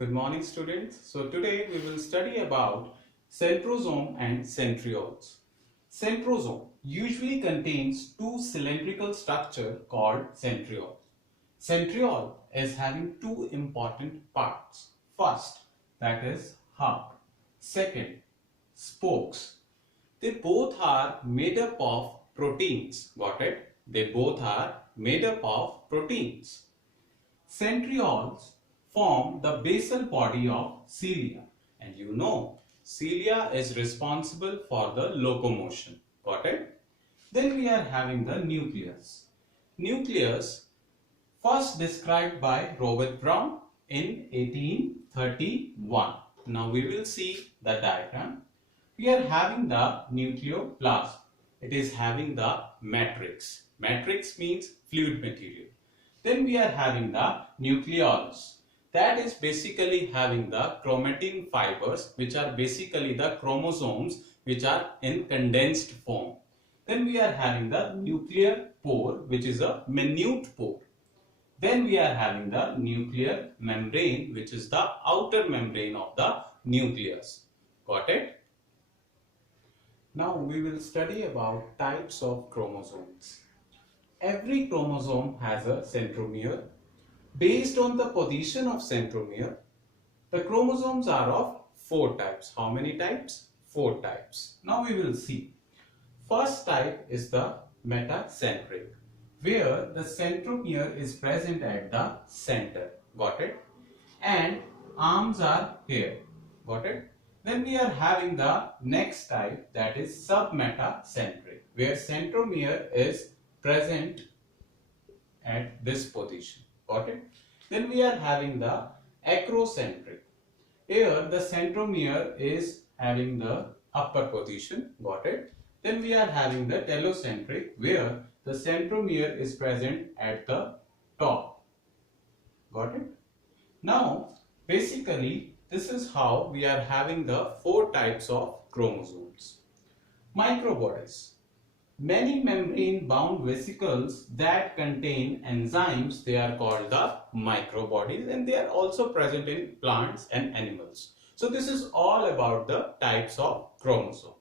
Good morning, students. So today we will study about centrosome and centrioles. Centrosome usually contains two cylindrical structure called centriole. Centriole is having two important parts. First, that is hub. Second, spokes. They both are made up of proteins. Got it? They both are made up of proteins. Centrioles form the basal body of cilia, and you know cilia is responsible for the locomotion. Got it? Then we are having the nucleus. Nucleus first described by Robert Brown in 1831. Now we will see the diagram. We are having the nucleoplasm. It is having the matrix. Matrix means fluid material. Then we are having the nucleolus. That is basically having the chromatin fibers, which are basically the chromosomes which are in condensed form. Then we are having the nuclear pore, which is a minute pore. Then we are having the nuclear membrane, which is the outer membrane of the nucleus. Got it? Now we will study about types of chromosomes. Every chromosome has a centromere. Based on the position of centromere, the chromosomes are of 4 types. How many types? 4 types. Now we will see. First type is the metacentric, where the centromere is present at the center. Got it? And arms are here. Got it? Then we are having the next type, that is submetacentric, where centromere is present at this position. Got it? Then we are having the acrocentric. Here the centromere is having the upper position. Got it? Then we are having the telocentric, where the centromere is present at the top. Got it? Now basically this is how we are having the 4 types of chromosomes. Microbodies. Many membrane bound vesicles that contain enzymes, they are called the microbodies, and they are also present in plants and animals. So this is all about the types of chromosome.